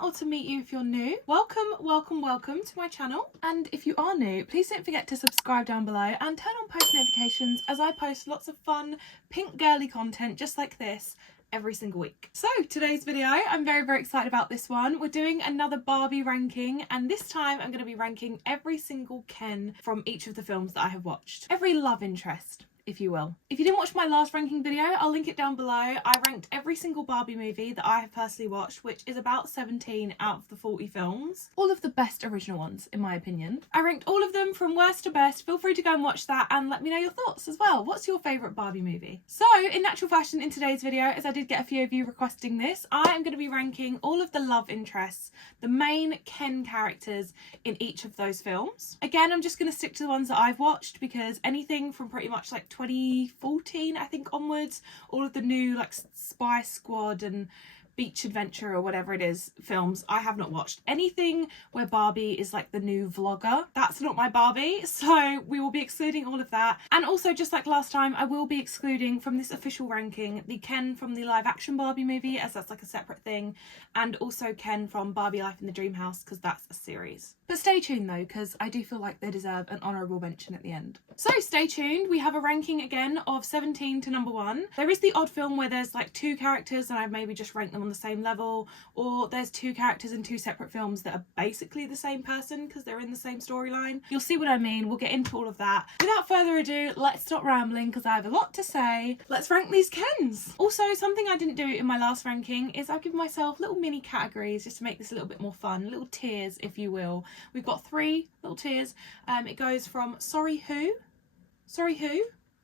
or to meet you if you're new. Welcome to my channel. And if you are new, please don't forget to subscribe down below and turn on post notifications as I post lots of fun pink girly content just like this every single week. So today's video, I'm very excited about this one. We're doing another Barbie ranking, and this time I'm going to be ranking every single Ken from each of the films that I have watched. Every love interest, if you will. If you didn't watch my last ranking video, I'll link it down below. I ranked every single Barbie movie that I have personally watched, which is about 17 out of the 40 films. All of the best original ones, in my opinion. I ranked all of them from worst to best. Feel free to go and watch that and let me know your thoughts as well. What's your favourite Barbie movie? So, in natural fashion in today's video, as I did get a few of you requesting this, I am going to be ranking all of the love interests, the main Ken characters in each of those films. Again, I'm just going to stick to the ones that I've watched because anything from pretty much like 2014 I think onwards, all of the new like Spy Squad and Beach Adventure or whatever it is films, I have not watched. Anything where Barbie is like the new vlogger, that's not my Barbie, so we will be excluding all of that. And also, just like last time, I will be excluding from this official ranking the Ken from the live action Barbie movie, as that's like a separate thing, and also Ken from Barbie Life in the Dream House, because that's a series. But stay tuned though, because I do feel like they deserve an honourable mention at the end. So stay tuned. We have a ranking again of 17 to number 1. There is the odd film where there's like 2 characters and I've maybe just ranked them on the same level, or there's 2 characters in 2 separate films that are basically the same person because they're in the same storyline. You'll see what I mean. We'll get into all of that. Without further ado, let's stop rambling because I have a lot to say. Let's rank these Kens. Also, something I didn't do in my last ranking is I've given myself little mini categories just to make this a little bit more fun, little tiers if you will. We've got 3 little tiers. It goes from sorry who.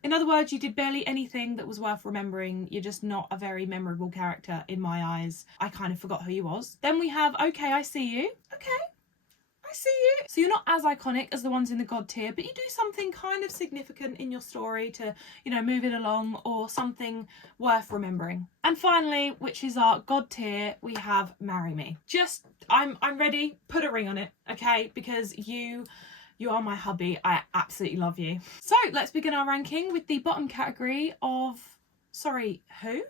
In other words, you did barely anything that was worth remembering. You're just not a very memorable character in my eyes. I kind of forgot who you was. Then we have okay, I see you. Okay, I see you. So you're not as iconic as the ones in the God tier, but you do something kind of significant in your story to, you know, move it along, or something worth remembering. And finally, which is our God tier, we have marry me. Just, I'm ready. Put a ring on it, okay? Because you are my hubby. I absolutely love you. So let's begin our ranking with the bottom category of sorry who.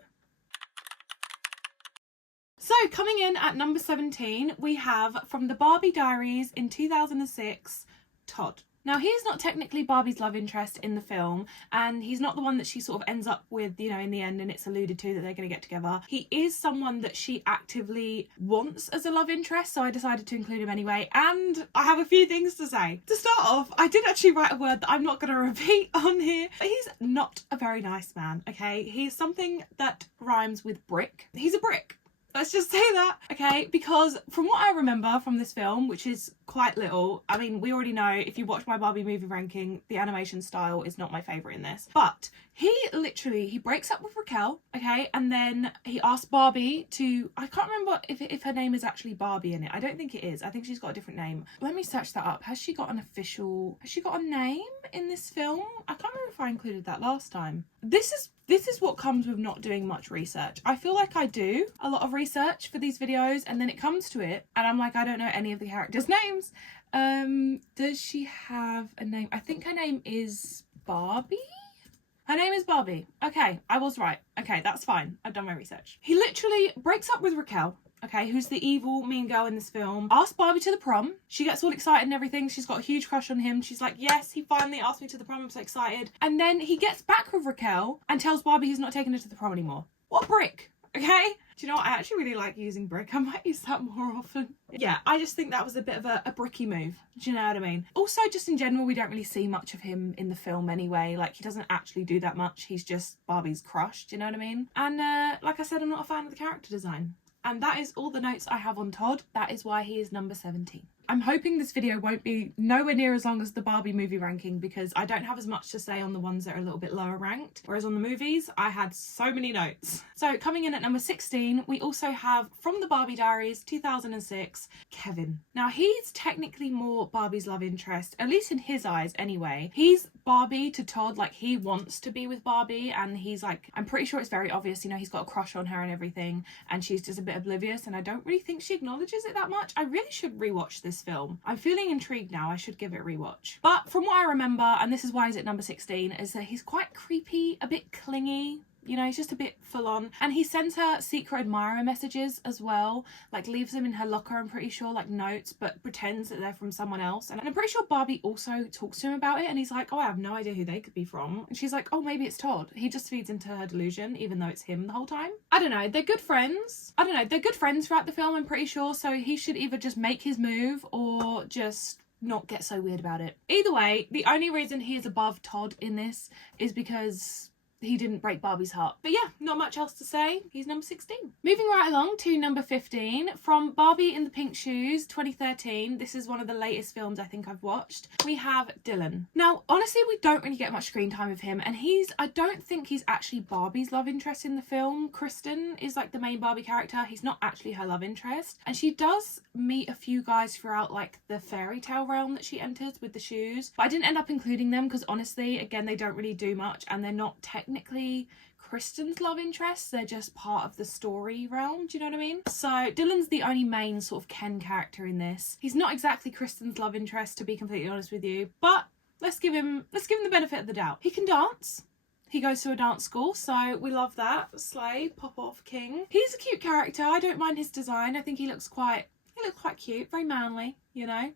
So coming in at number 17, we have from the Barbie Diaries in 2006, Todd. Now, he's not technically Barbie's love interest in the film, and he's not the one that she sort of ends up with, you know, in the end, and it's alluded to that they're going to get together. He is someone that she actively wants as a love interest, so I decided to include him anyway, and I have a few things to say. To start off, I did actually write a word that I'm not going to repeat on here, but he's not a very nice man, okay? He's something that rhymes with brick. He's a brick. Let's just say that, okay? Because from what I remember from this film, which is quite little, I mean, we already know if you watch my Barbie movie ranking, the animation style is not my favourite in this. But he breaks up with Raquel, okay? And then he asks Barbie to, I can't remember if her name is actually Barbie in it. I don't think it is. I think she's got a different name. Let me search that up. Has she got a name in this film? I can't remember if I included that last time. This is what comes with not doing much research. I feel like I do a lot of research for these videos and then it comes to it and I'm like, I don't know any of the characters' names. Does she have a name? I think her name is Barbie? Her name is Barbie. Okay, I was right. Okay, that's fine. I've done my research. He literally breaks up with Raquel, okay, who's the evil mean girl in this film, asks Barbie to the prom. She gets all excited and everything. She's got a huge crush on him. She's like, yes, he finally asked me to the prom. I'm so excited. And then he gets back with Raquel and tells Barbie he's not taking her to the prom anymore. What a brick, okay? Do you know what? I actually really like using brick. I might use that more often. Yeah, I just think that was a bit of a bricky move. Do you know what I mean? Also, just in general, we don't really see much of him in the film anyway. Like, he doesn't actually do that much. He's just Barbie's crush. Do you know what I mean? And like I said, I'm not a fan of the character design. And that is all the notes I have on Todd. That is why he is number 17. I'm hoping this video won't be nowhere near as long as the Barbie movie ranking because I don't have as much to say on the ones that are a little bit lower ranked. Whereas on the movies, I had so many notes. So coming in at number 16, we also have from the Barbie Diaries 2006, Kevin. Now he's technically more Barbie's love interest, at least in his eyes anyway. He's Barbie to Todd, like he wants to be with Barbie and he's like, I'm pretty sure it's very obvious, you know, he's got a crush on her and everything and she's just a bit oblivious and I don't really think she acknowledges it that much. I really should rewatch this film. I'm feeling intrigued now. I should give it a rewatch. But from what I remember, and this is why he's at number 16, is that he's quite creepy, a bit clingy. you know, he's just a bit full on. And he sends her secret admirer messages as well, like leaves them in her locker, I'm pretty sure, like notes, but pretends that they're from someone else. And I'm pretty sure Barbie also talks to him about it, and he's like, oh, I have no idea who they could be from. And she's like, oh, maybe it's Todd. He just feeds into her delusion, even though it's him the whole time. I don't know, they're good friends. I don't know, they're good friends throughout the film, I'm pretty sure, so he should either just make his move or just not get so weird about it. Either way, the only reason he is above Todd in this is because he didn't break Barbie's heart. But yeah, not much else to say. He's number 16. Moving right along to number 15, from Barbie in the Pink Shoes, 2013. This is one of the latest films I think I've watched. We have Dylan. Now, honestly, we don't really get much screen time with him, and I don't think he's actually Barbie's love interest in the film. Kristen is like the main Barbie character. He's not actually her love interest. And she does meet a few guys throughout like the fairy tale realm that she enters with the shoes. But I didn't end up including them because honestly, again, they don't really do much, and they're not technically Kristen's love interests, they're just part of the story realm, do you know what I mean? So Dylan's the only main sort of Ken character in this. He's not exactly Kristen's love interest, to be completely honest with you, but let's give him the benefit of the doubt. He can dance. He goes to a dance school, so we love that. Slay, pop off king. He's a cute character. I don't mind his design. I think he looks quite cute, very manly, you know.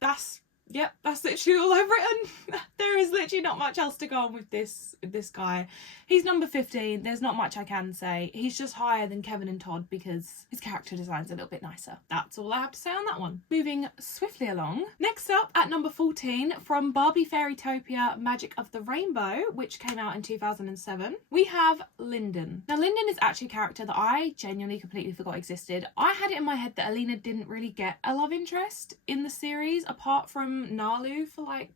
Yep, that's literally all I've written. There is literally not much else to go on with this guy. He's number 15. There's not much I can say. He's just higher than Kevin and Todd because his character design's a little bit nicer. That's all I have to say on that one. Moving swiftly along. Next up at number 14, from Barbie Fairytopia Magic of the Rainbow, which came out in 2007, we have Lyndon. Now, Lyndon is actually a character that I genuinely completely forgot existed. I had it in my head that Alina didn't really get a love interest in the series, apart from Nalu for like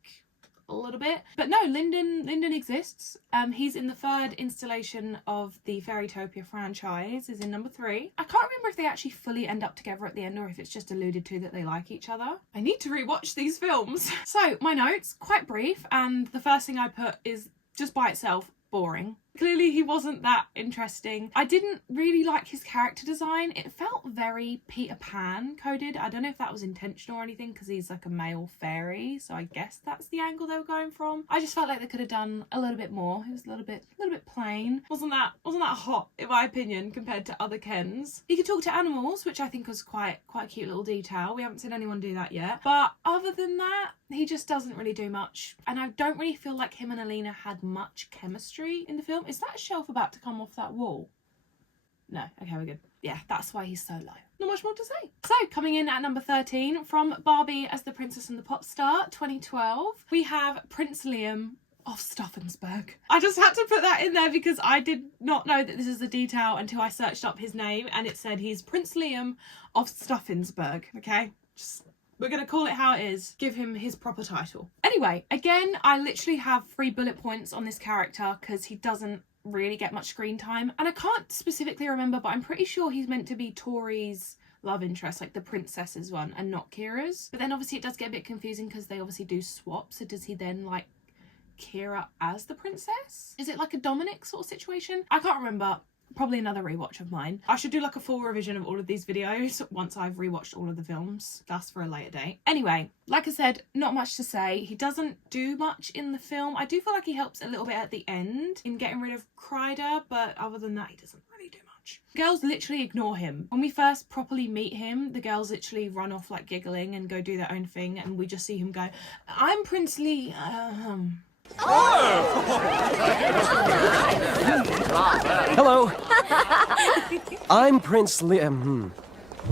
a little bit. But no, Lyndon exists. He's in the third installation of the Fairytopia franchise, is in number 3. I can't remember if they actually fully end up together at the end or if it's just alluded to that they like each other. I need to rewatch these films. So my notes, quite brief, and the first thing I put is just by itself, boring. Clearly he wasn't that interesting. I didn't really like his character design. It felt very Peter Pan coded. I don't know if that was intentional or anything because he's like a male fairy, so I guess that's the angle they were going from. I just felt like they could have done a little bit more. It was a little bit plain. Wasn't that hot in my opinion compared to other Kens. He could talk to animals, which I think was quite a cute little detail. We haven't seen anyone do that yet. But other than that, he just doesn't really do much. And I don't really feel like him and Alina had much chemistry in the film. Is that shelf about to come off that wall? No. Okay, we're good. Yeah, that's why he's so low. Not much more to say. So, coming in at number 13, from Barbie as the Princess and the Pop Star, 2012, we have Prince Liam of Steffensburg. I just had to put that in there because I did not know that this is a detail until I searched up his name and it said he's Prince Liam of Steffensburg. Okay? We're going to call it how it is. Give him his proper title. Anyway, again, I literally have 3 bullet points on this character because he doesn't really get much screen time. And I can't specifically remember, but I'm pretty sure he's meant to be Tori's love interest, like the princess's one, and not Kira's. But then obviously it does get a bit confusing because they obviously do swap. So does he then like Kira as the princess? Is it like a Dominic sort of situation? I can't remember. Probably another rewatch of mine. I should do like a full revision of all of these videos once I've rewatched all of the films. That's for a later date. Anyway, like I said, not much to say. He doesn't do much in the film. I do feel like he helps a little bit at the end in getting rid of Kreider, but other than that, he doesn't really do much. Girls literally ignore him. When we first properly meet him, the girls literally run off like giggling and go do their own thing, and we just see him go, I'm Prince Lee, Hello. I'm Prince Liam.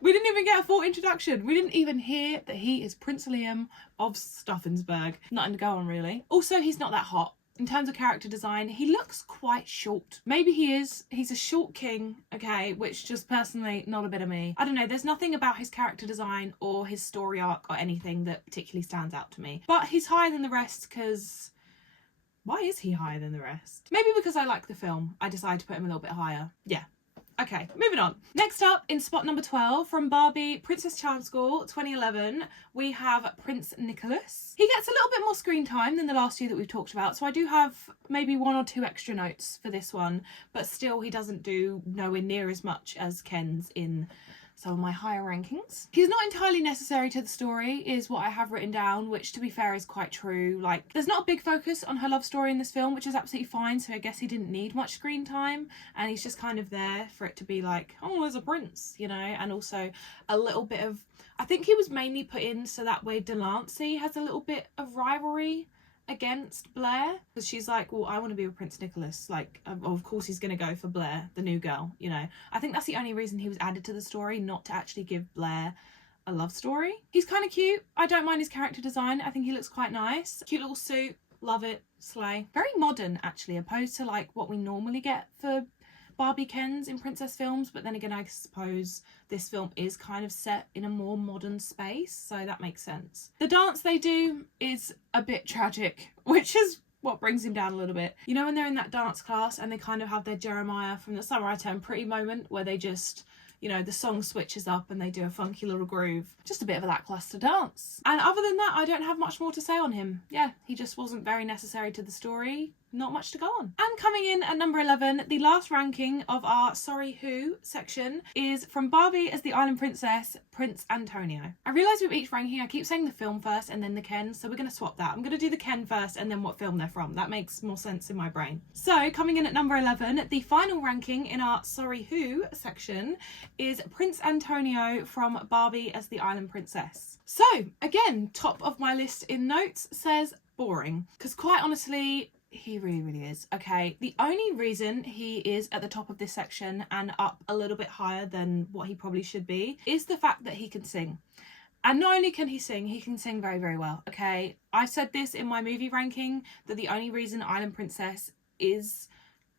We didn't even get a full introduction. We didn't even hear that he is Prince Liam of Steffensburg. Nothing to go on really. Also, he's not that hot. In terms of character design, he looks quite short. Maybe he is. He's a short king, okay, which just personally not a bit of me. I don't know, there's nothing about his character design or his story arc or anything that particularly stands out to me. But he's higher than the rest because... why is he higher than the rest? Maybe because I like the film, I decided to put him a little bit higher. Yeah. Okay, moving on. Next up, in spot number 12, from Barbie Princess Charm School 2011, we have Prince Nicholas. He gets a little bit more screen time than the last 2 that we've talked about, so I do have maybe 1 or 2 extra notes for this one, but still he doesn't do nowhere near as much as Ken's in some of my higher rankings. He's not entirely necessary to the story is what I have written down, which to be fair is quite true. Like, there's not a big focus on her love story in this film, which is absolutely fine, so I guess he didn't need much screen time, and he's just kind of there for it to be like, oh, there's a prince, you know, and also a little bit of, I think he was mainly put in so that way Delancey has a little bit of rivalry against Blair, because she's like, well, I want to be with Prince Nicholas, like of course he's gonna go for Blair, the new girl, you know. I think that's the only reason he was added to the story, not to actually give Blair a love story. He's kind of cute. I don't mind his character design. I think he looks quite nice. Cute little suit, love it, slay. Very modern actually, opposed to like what we normally get for Barbie Kens in princess films, but then again I suppose this film is kind of set in a more modern space, so that makes sense. The dance they do is a bit tragic, which is what brings him down a little bit. You know when they're in that dance class and they kind of have their Jeremiah from The Summer I Turned Pretty moment where they just, you know, the song switches up and they do a funky little groove. Just a bit of a lackluster dance. And other than that, I don't have much more to say on him. Yeah, he just wasn't very necessary to the story. Not much to go on. And coming in at number 11, the last ranking of our Sorry Who section is from Barbie as the Island Princess, Prince Antonio. I realise with each ranking I keep saying the film first and then the Ken, so we're going to swap that. I'm going to do the Ken first and then what film they're from. That makes more sense in my brain. So coming in at number 11, the final ranking in our Sorry Who section is Prince Antonio from Barbie as the Island Princess. So again, top of my list in notes says boring, because quite honestly, he really is. Okay, the only reason he is at the top of this section and up a little bit higher than what he probably should be is the fact that he can sing. And not only can he sing very well. Okay, I've said this in my movie ranking, that the only reason Island Princess is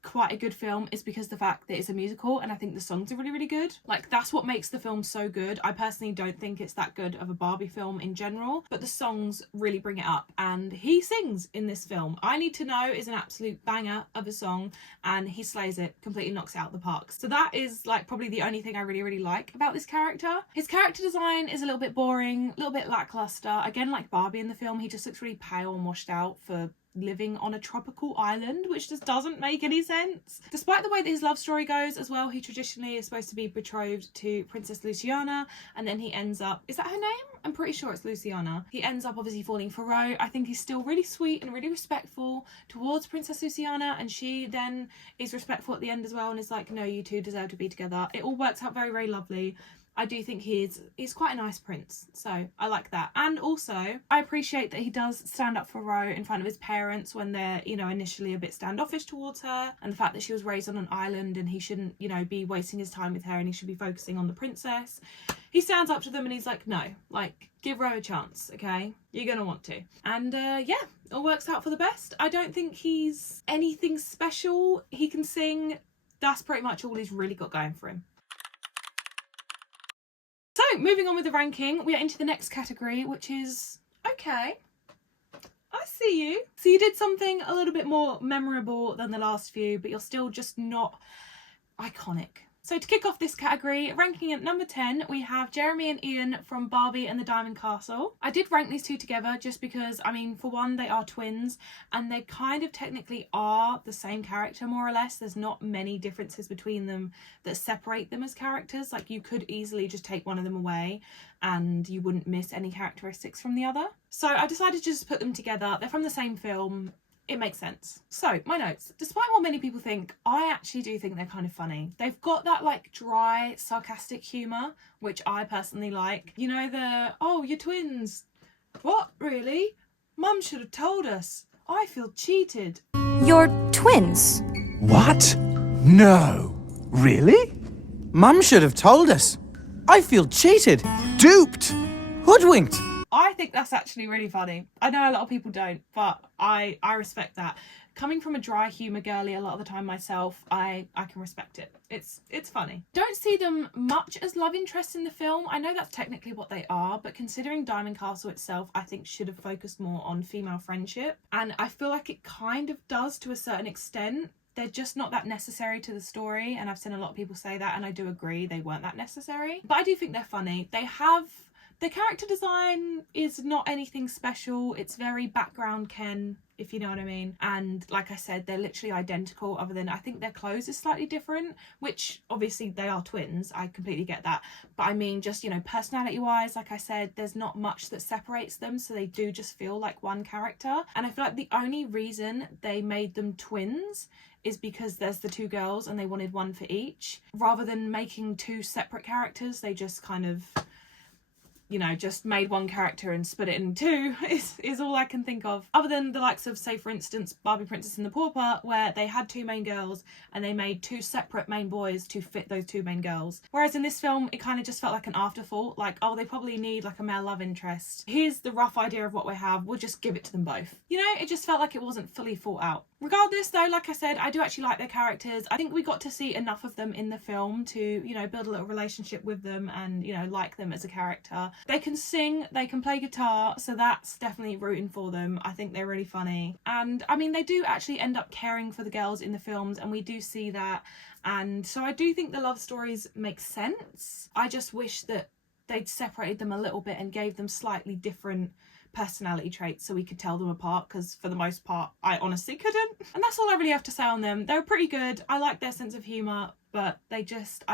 quite a good film is because the fact that it's a musical, and I think the songs are really good. Like, that's what makes the film so good. I personally don't think it's that good of a Barbie film in general, but the songs really bring it up, and he sings in this film. I Need to Know is an absolute banger of a song, and he slays it, completely knocks it out of the park. So that is like probably the only thing I really like about this character. His character design is a little bit boring, a little bit lackluster. Again, like Barbie in the film, he just looks really pale and washed out for living on a tropical island, which just doesn't make any sense. Despite the way that his love story goes as well, he traditionally is supposed to be betrothed to Princess Luciana, and then he ends up, is that her name? I'm pretty sure it's Luciana. He ends up obviously falling for Ro. I think he's still really sweet and really respectful towards Princess Luciana, and she then is respectful at the end as well and is like, no, you two deserve to be together. It all works out very lovely. I do think he's quite a nice prince, so I like that. And also, I appreciate that he does stand up for Ro in front of his parents when they're, you know, initially a bit standoffish towards her, and the fact that she was raised on an island and he shouldn't, you know, be wasting his time with her and he should be focusing on the princess. He stands up to them and he's like, no, like, give Ro a chance, okay? You're gonna want to. And yeah, it all works out for the best. I don't think he's anything special. He can sing. That's pretty much all he's really got going for him. So, moving on with the ranking, we are into the next category, which is, okay, I see you. So you did something a little bit more memorable than the last few, but you're still just not iconic. So to kick off this category, ranking at number 10, we have Jeremy and Ian from Barbie and the Diamond Castle. I did rank these two together just because, I mean, for one, they are twins and they kind of technically are the same character more or less. There's not many differences between them that separate them as characters. Like, you could easily just take one of them away and you wouldn't miss any characteristics from the other. So I decided to just put them together. They're from the same film. It makes sense. So, my notes. Despite what many people think, I actually do think they're kind of funny. They've got that, like, dry, sarcastic humour, which I personally like. You know, the, oh, you're twins. What, really? Mum should have told us. I feel cheated. You're twins? What? No. Really? Mum should have told us. I feel cheated, duped, hoodwinked. I think that's actually really funny. I know a lot of people don't, but I respect that. Coming from a dry humour girly a lot of the time myself, I can respect it. It's funny. Don't see them much as love interests in the film. I know that's technically what they are, but considering Diamond Castle itself, I think should have focused more on female friendship. And I feel like it kind of does to a certain extent. They're just not that necessary to the story, and I've seen a lot of people say that, and I do agree they weren't that necessary. But I do think they're funny. They're The character design is not anything special. It's very background Ken, if you know what I mean. And like I said, they're literally identical, other than I think their clothes is slightly different, which obviously they are twins. I completely get that. But I mean, just, you know, personality wise, like I said, there's not much that separates them. So they do just feel like one character. And I feel like the only reason they made them twins is because there's the two girls and they wanted one for each. Rather than making two separate characters, they just kind of, you know, just made one character and split it in two is all I can think of. Other than the likes of, say, for instance, Barbie Princess and the Pauper, where they had two main girls and they made two separate main boys to fit those two main girls. Whereas in this film, it kind of just felt like an afterthought. Like, oh, they probably need like a male love interest. Here's the rough idea of what we have. We'll just give it to them both. You know, it just felt like it wasn't fully thought out. Regardless though, like I said, I do actually like their characters. I think we got to see enough of them in the film to, you know, build a little relationship with them and, you know, like them as a character. They can sing, they can play guitar, so that's definitely rooting for them. I think they're really funny. And I mean, they do actually end up caring for the girls in the films, and we do see that. And so I do think the love stories make sense. I just wish that they'd separated them a little bit and gave them slightly different personality traits so we could tell them apart, because for the most part I honestly couldn't. And that's all I really have to say on them. They were pretty good. I like their sense of humour, but I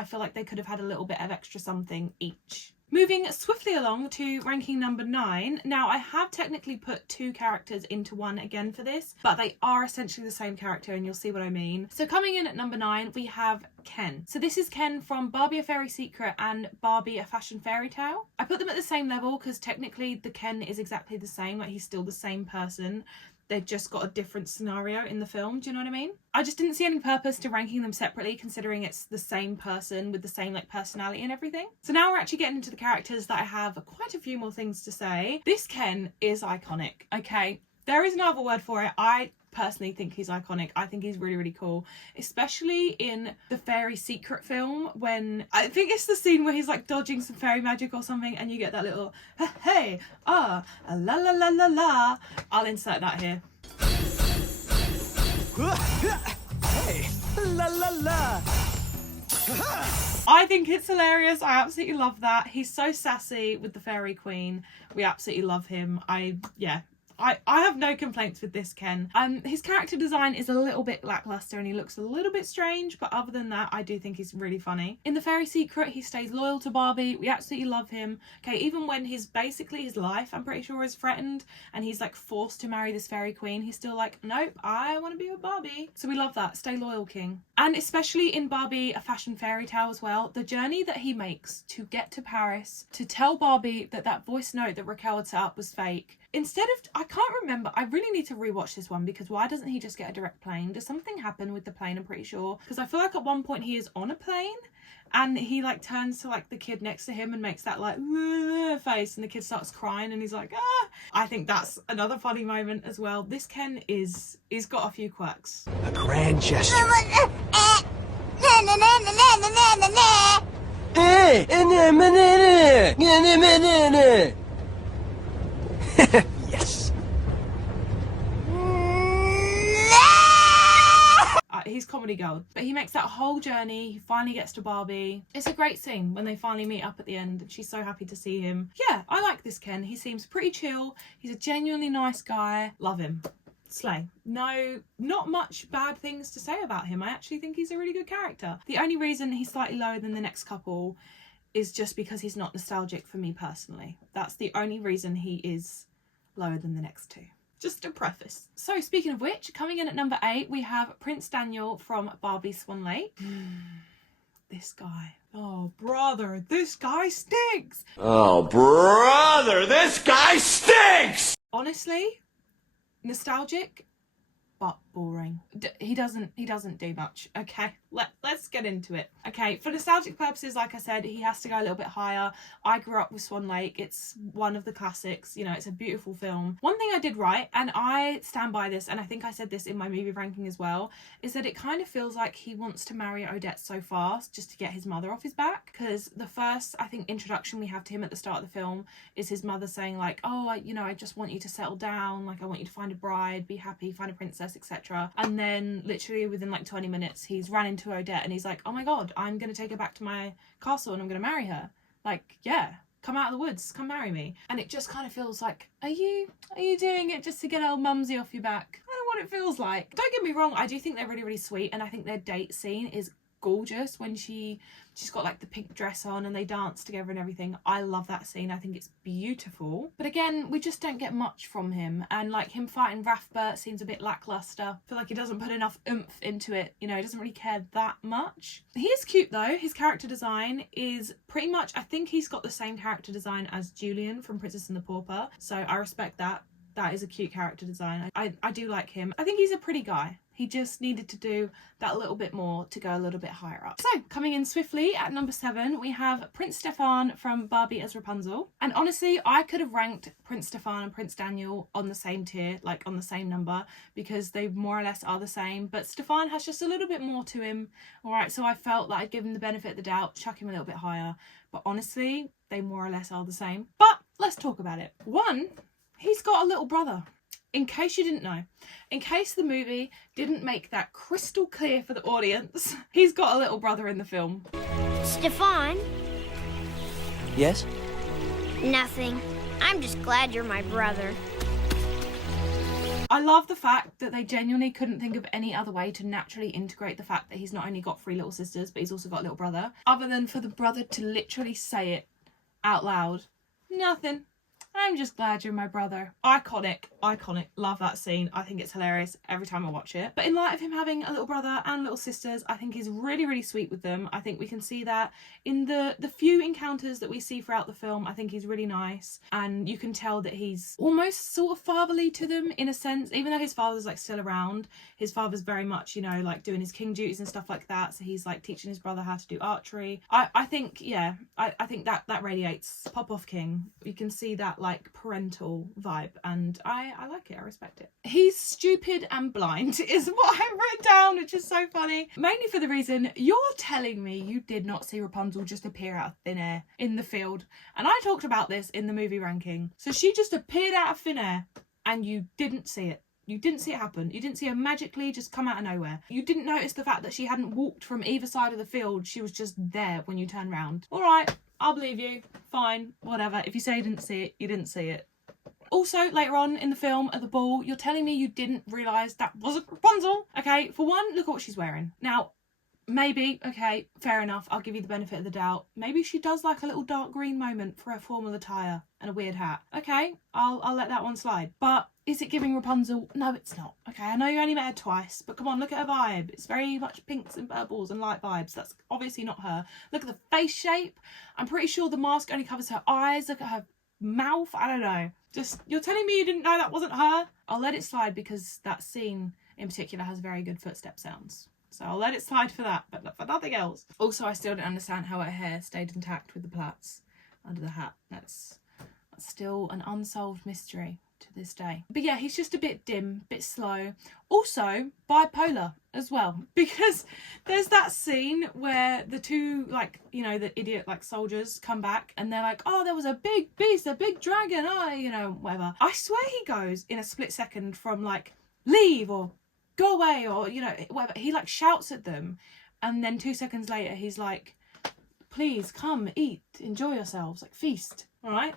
feel like they could have had a little bit of extra something each. Moving swiftly along to ranking number 9. Now, I have technically put two characters into one again for this, but they are essentially the same character, and you'll see what I mean. So coming in at number 9, we have Ken. So this is Ken from Barbie: A Fairy Secret and Barbie: A Fashion Fairy Tale. I put them at the same level because technically the Ken is exactly the same, like he's still the same person. They've just got a different scenario in the film, do you know what I mean? I just didn't see any purpose to ranking them separately, considering it's the same person with the same like personality and everything. So now we're actually getting into the characters that I have quite a few more things to say. This Ken is iconic, okay? There is no other word for it. I personally think he's iconic. I think he's really, really cool, especially in the Fairy Secret film, when I think it's the scene where he's like dodging some fairy magic or something, and you get that little hey, la la la la la. I'll insert that here. Hey, la la la. I think it's hilarious. I absolutely love that. He's so sassy with the Fairy Queen. We absolutely love him. I have no complaints with this Ken. His character design is a little bit lackluster and he looks a little bit strange, but other than that, I do think he's really funny. In The Fairy Secret, he stays loyal to Barbie. We absolutely love him. Okay, even when his life, I'm pretty sure, is threatened and he's like forced to marry this Fairy Queen, he's still like, nope, I want to be with Barbie. So we love that. Stay loyal, King. And especially in Barbie: A Fashion Fairy Tale as well, the journey that he makes to get to Paris, to tell Barbie that that voice note that Raquel had set up was fake. Instead of, I can't remember, I really need to rewatch this one, because why doesn't he just get a direct plane? Does something happen with the plane? I'm pretty sure. Because I feel like at one point he is on a plane and he like turns to like the kid next to him and makes that like face, and the kid starts crying and he's like, ah. I think that's another funny moment as well. This Ken he's got a few quirks. A grand gesture. Yes. He's comedy gold, but he makes that whole journey. He finally gets to Barbie. It's a great scene when they finally meet up at the end and she's so happy to see him. Yeah, I like this Ken. He seems pretty chill. He's a genuinely nice guy. Love him. Slay. No, not much bad things to say about him. I actually think he's a really good character. The only reason he's slightly lower than the next couple is just because he's not nostalgic for me personally. That's the only reason he is lower than the next two. Just a preface. So speaking of which, coming in at number 8, we have Prince Daniel from Barbie Swan Lake. This guy. Oh, brother, this guy stinks. Oh, brother, this guy stinks! Honestly, nostalgic, but boring. He doesn't do much. Okay, let's get into it. Okay, for nostalgic purposes, like I said, he has to go a little bit higher. I grew up with Swan Lake. It's one of the classics. You know, it's a beautiful film. One thing I did right, and I stand by this, and I think I said this in my movie ranking as well, is that it kind of feels like he wants to marry Odette so fast just to get his mother off his back. Because the first, I think, introduction we have to him at the start of the film is his mother saying like, oh, I just want you to settle down. Like, I want you to find a bride, be happy, find a princess, etc. And then literally within like 20 minutes, he's run into Odette and he's like, oh my God, I'm going to take her back to my castle and I'm going to marry her. Like, yeah, come out of the woods, come marry me. And it just kind of feels like, are you doing it just to get old mumsy off your back? I don't know what it feels like. Don't get me wrong, I do think they're really, really sweet, and I think their date scene is gorgeous when she's got like the pink dress on and they dance together and everything. I love that scene. I think it's beautiful. But again, we just don't get much from him, and like him fighting Rathbert seems a bit lackluster. I feel like he doesn't put enough oomph into it, you know, he doesn't really care that much. He is cute though. His character design is pretty much, I think he's got the same character design as Julian from Princess and the Pauper, so I respect that. That is a cute character design. I do like him. I think he's a pretty guy. He just needed to do that a little bit more to go a little bit higher up. So, coming in swiftly at number 7, we have Prince Stefan from Barbie as Rapunzel. And honestly, I could have ranked Prince Stefan and Prince Daniel on the same tier, like on the same number, because they more or less are the same. But Stefan has just a little bit more to him. All right, so I felt like I'd give him the benefit of the doubt, chuck him a little bit higher. But honestly, they more or less are the same. But let's talk about it. One, he's got a little brother. In case you didn't know, in case the movie didn't make that crystal clear for the audience, he's got a little brother in the film. Stefan? Yes? Nothing. I'm just glad you're my brother. I love the fact that they genuinely couldn't think of any other way to naturally integrate the fact that he's not only got 3 little sisters, but he's also got a little brother, other than for the brother to literally say it out loud. Nothing. I'm just glad you're my brother. Iconic, iconic. Love that scene. I think it's hilarious every time I watch it. But in light of him having a little brother and little sisters, I think he's really, really sweet with them. I think we can see that in the few encounters that we see throughout the film. I think he's really nice. And you can tell that he's almost sort of fatherly to them in a sense. Even though his father's like still around, his father's very much, you know, like doing his king duties and stuff like that. So he's like teaching his brother how to do archery. I think, yeah, I think that radiates pop off king. You can see that like parental vibe, and I like it. I respect it. He's stupid and blind is what I've written down, which is so funny. Mainly for the reason you're telling me you did not see Rapunzel just appear out of thin air in the field. And I talked about this in the movie ranking. So she just appeared out of thin air and you didn't see it. You didn't see it happen. You didn't see her magically just come out of nowhere. You didn't notice the fact that she hadn't walked from either side of the field. She was just there when you turned round. All right, I'll believe you. Fine, whatever. If you say you didn't see it, you didn't see it. Also, later on in the film, at the ball, you're telling me you didn't realise that wasn't Rapunzel. Okay, for one, look at what she's wearing. Now, maybe, okay, fair enough, I'll give you the benefit of the doubt. Maybe she does like a little dark green moment for her formal attire and a weird hat. Okay, I'll let that one slide. But is it giving Rapunzel? No, it's not. Okay, I know you only met her twice, but come on, look at her vibe. It's very much pinks and purples and light vibes. That's obviously not her. Look at the face shape. I'm pretty sure the mask only covers her eyes. Look at her mouth. I don't know. Just, you're telling me you didn't know that wasn't her? I'll let it slide because that scene in particular has very good footstep sounds. So I'll let it slide for that, but for nothing else. Also, I still don't understand how her hair stayed intact with the plaits under the hat. That's still an unsolved mystery to this day. But yeah, he's just a bit dim, bit slow. Also, bipolar as well, because there's that scene where the two, like, you know, the idiot, like, soldiers come back and they're like, oh, there was a big beast, a big dragon, oh, you know, whatever. I swear he goes in a split second from, like, leave or go away or, you know, whatever. He, like, shouts at them, and then 2 seconds later he's like, please come, eat, enjoy yourselves, like, feast. All right,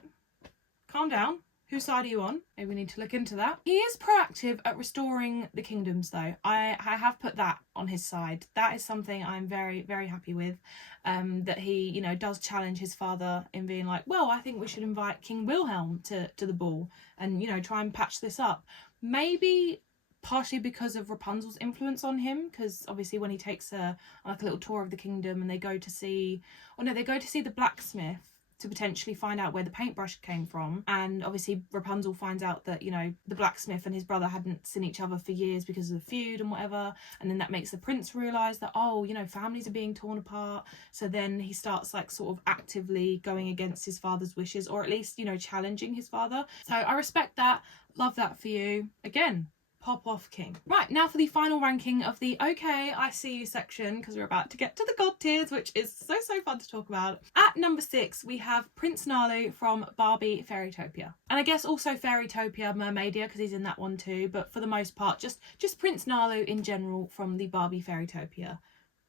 calm down. Whose side are you on? Maybe we need to look into that. He is proactive at restoring the kingdoms though. I have put that on his side. That is something I'm very, very happy with. That he, you know, does challenge his father in being like, well, I think we should invite King Wilhelm to the ball and, you know, try and patch this up. Maybe partially because of Rapunzel's influence on him, because obviously when he takes her on like a little tour of the kingdom and they go to see the blacksmith to potentially find out where the paintbrush came from, and obviously Rapunzel finds out that, you know, the blacksmith and his brother hadn't seen each other for years because of the feud and whatever, and then that makes the prince realise that, oh, you know, families are being torn apart. So then he starts like sort of actively going against his father's wishes, or at least, you know, challenging his father. So I respect that, love that for you. Again, pop off king. Right, now for the final ranking of the okay, I see you section, because we're about to get to the god tiers, which is so fun to talk about. At number 6, we have Prince Nalu from Barbie Fairytopia. And I guess also Fairytopia Mermaidia, because he's in that one too, but for the most part, just Prince Nalu in general from the Barbie Fairytopia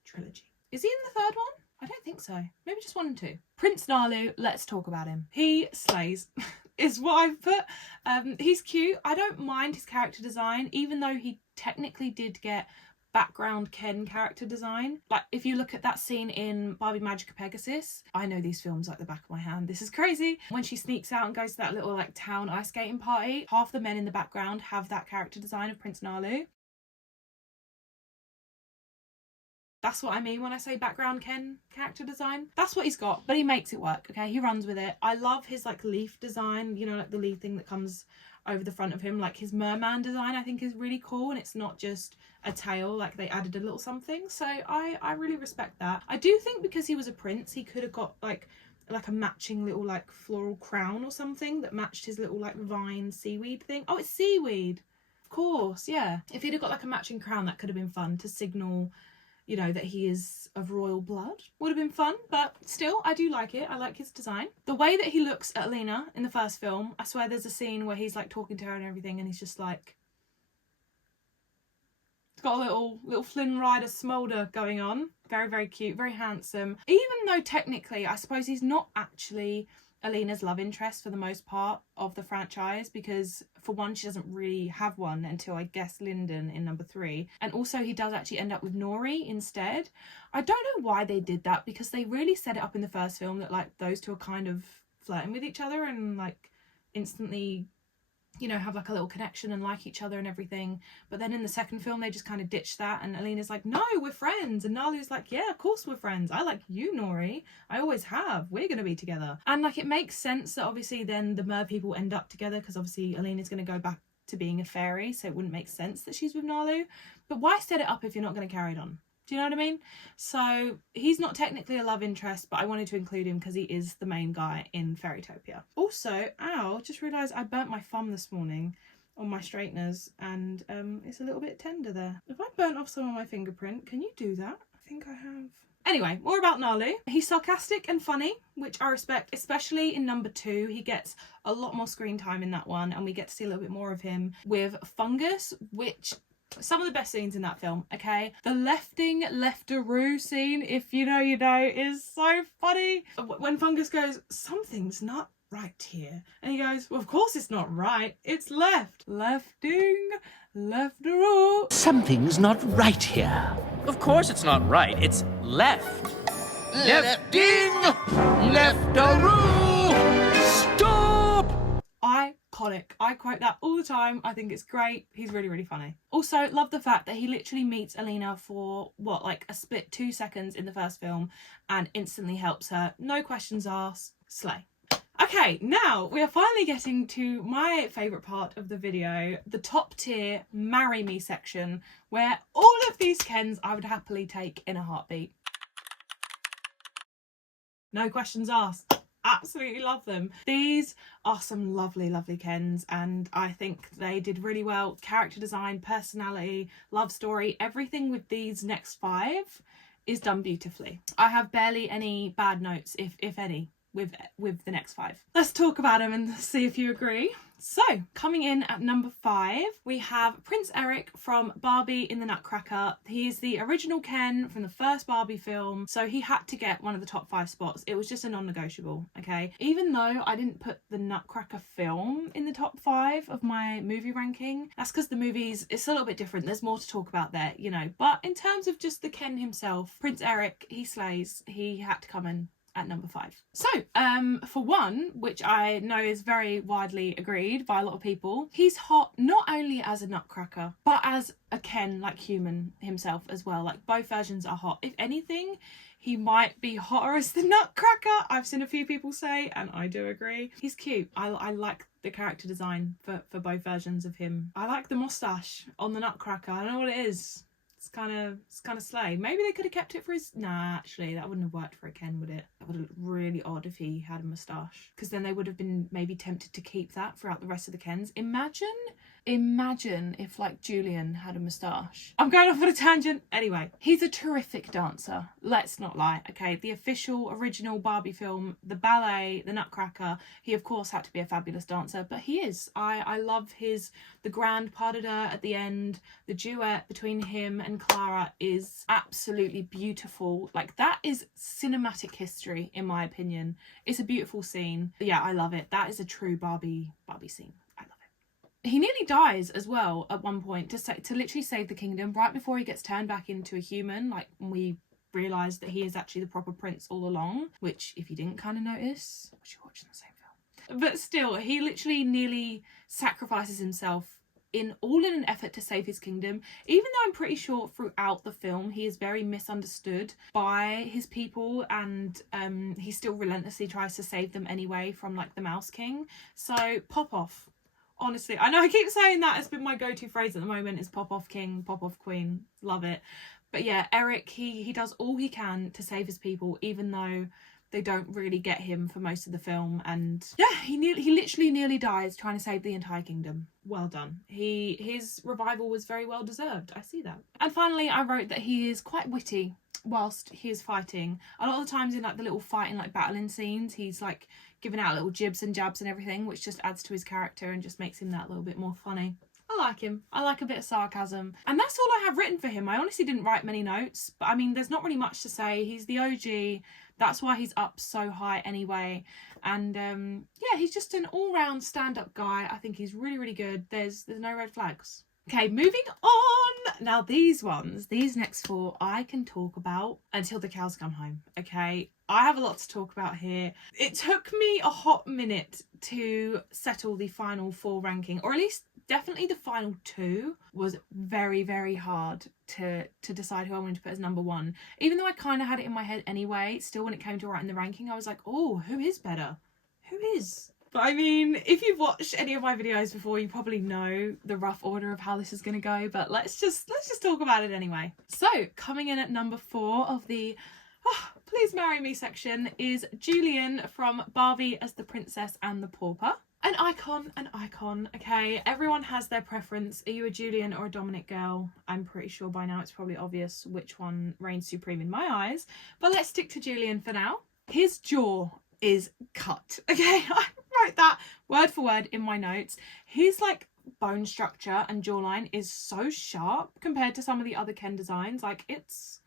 trilogy. Is he in the third one? I don't think so. Maybe just 1 and 2. Prince Nalu, let's talk about him. He slays, is what I've put. He's cute. I don't mind his character design, even though he technically did get background Ken character design. Like, if you look at that scene in Barbie Magica Pegasus, I know these films like the back of my hand. This is crazy. When she sneaks out and goes to that little like town ice skating party, half the men in the background have that character design of Prince Nalu. That's what I mean when I say background Ken character design. That's what he's got, but he makes it work, okay? He runs with it. I love his like leaf design, you know, like the leaf thing that comes over the front of him. Like his merman design I think is really cool, and it's not just a tail, like they added a little something. So I really respect that. I do think because he was a prince, he could have got like a matching little like floral crown or something that matched his little like vine seaweed thing. Oh, it's seaweed. Of course, yeah. If he'd have got like a matching crown, that could have been fun to signal, you know, that he is of royal blood. Would have been fun, but still, I do like it. I like his design. The way that he looks at Alina in the first film, I swear there's a scene where he's like talking to her and everything, and he's just like, he's got a little Flynn Rider smolder going on. Very, very cute, very handsome. Even though technically, I suppose he's not actually Alina's love interest for the most part of the franchise, because for one, she doesn't really have one until I guess Lyndon in number 3, and also he does actually end up with Nori instead. I don't know why they did that, because they really set it up in the first film that like those two are kind of flirting with each other and like instantly, you know, have like a little connection and like each other and everything. But then in the second film they just kind of ditched that, and Alina's like, no, we're friends, and Nalu's like, yeah, of course we're friends, I like you, Nori, I always have, we're gonna be together. And like it makes sense that obviously then the mer people end up together, because obviously Alina's gonna go back to being a fairy, so it wouldn't make sense that she's with Nalu. But why set it up if you're not going to carry it on? Do you know what I mean? So he's not technically a love interest, but I wanted to include him because he is the main guy in Fairytopia. Also, ow, just realised I burnt my thumb this morning on my straighteners, and it's a little bit tender there. If I burnt off some of my fingerprint, can you do that? I think I have. Anyway, more about Nalu. He's sarcastic and funny, which I respect, especially in number 2. He gets a lot more screen time in that one, and we get to see a little bit more of him with Fungus, which... some of the best scenes in that film, okay? The leftaroo scene, if you know, you know, is so funny. When Fungus goes, something's not right here. And he goes, well, of course it's not right. It's left. Lefting, leftaroo. Something's not right here. Of course it's not right. It's left. Lefting! Leftaroo! Stop! Iconic. I quote that all the time. I think it's great. He's really, really funny. Also, love the fact that he literally meets Alina for, what, like a split 2 seconds in the first film and instantly helps her. No questions asked. Slay. Okay, now we are finally getting to my favourite part of the video, the top tier marry me section, where all of these Kens I would happily take in a heartbeat. No questions asked. Absolutely love them. These are some lovely, lovely Kens, and I think they did really well. Character design, personality, love story, everything with these next 5 is done beautifully. I have barely any bad notes, if any, with the next 5. Let's talk about them and see if you agree. So, coming in at number 5, we have Prince Eric from Barbie in the Nutcracker. He is the original Ken from the first Barbie film, so he had to get one of the top 5 spots. It was just a non-negotiable, okay? Even though I didn't put the Nutcracker film in the top 5 of my movie ranking, that's because the movies, it's a little bit different. There's more to talk about there, you know. But in terms of just the Ken himself, Prince Eric, he slays. He had to come in at number 5. So, for one, which I know is very widely agreed by a lot of people, he's hot not only as a Nutcracker, but as a Ken, like human himself as well. Like, both versions are hot. If anything, he might be hotter as the Nutcracker. I've seen a few people say, and I do agree. He's cute. I like the character design for both versions of him. I like the mustache on the Nutcracker. I don't know what it is. It's kind of slay. Maybe they could have kept it for his... Nah, actually, that wouldn't have worked for a Ken, would it? That would have looked really odd if he had a moustache. Because then they would have been maybe tempted to keep that throughout the rest of the Kens. Imagine imagine if like Julian had a moustache. I'm going off on a tangent. Anyway, he's a terrific dancer. Let's not lie. Okay, the official original Barbie film, the ballet, the Nutcracker, he of course had to be a fabulous dancer, but he is. I love the grand pas de deux at the end. The duet between him and Clara is absolutely beautiful. Like, that is cinematic history in my opinion. It's a beautiful scene. Yeah, I love it. That is a true Barbie scene. I love it. He nearly dies as well at one point to literally save the kingdom right before he gets turned back into a human. Like, we realise that he is actually the proper prince all along, which if you didn't kind of notice, was you watching the same film? But still, he literally nearly sacrifices himself in an effort to save his kingdom, even though I'm pretty sure throughout the film he is very misunderstood by his people, and he still relentlessly tries to save them anyway from like the Mouse King. So pop off. Honestly, I know I keep saying that, it's been my go-to phrase at the moment, is pop off king, pop off queen. Love it. But yeah, Eric, he does all he can to save his people, even though they don't really get him for most of the film. And yeah, he literally nearly dies trying to save the entire kingdom. Well done. His revival was very well deserved. I see that. And finally, I wrote that he is quite witty whilst he is fighting. A lot of the times in like the little fighting, like battling scenes, he's like giving out little jibs and jabs and everything, which just adds to his character and just makes him that little bit more funny. I like him. I like a bit of sarcasm. And that's all I have written for him. I honestly didn't write many notes, but I mean, there's not really much to say. He's the OG. That's why he's up so high anyway. And yeah, he's just an all-round stand-up guy. I think he's really, really good. There's no red flags. Okay, moving on. Now these next four, I can talk about until the cows come home, okay? I have a lot to talk about here. It took me a hot minute to settle the final four ranking, or at least definitely the final two was very, very hard to decide who I wanted to put as number one. Even though I kind of had it in my head anyway, still when it came to writing the ranking, I was like, oh, who is better? Who is? But I mean, if you've watched any of my videos before, you probably know the rough order of how this is going to go, but let's just talk about it anyway. So coming in at number 4 of the please marry me section is Julian from Barbie as the Princess and the Pauper. An icon, okay? Everyone has their preference. Are you a Julian or a Dominic girl? I'm pretty sure by now it's probably obvious which one reigns supreme in my eyes, but let's stick to Julian for now. His jaw is cut, okay? I wrote that word for word in my notes. His like bone structure and jawline is so sharp compared to some of the other Ken designs. Like it's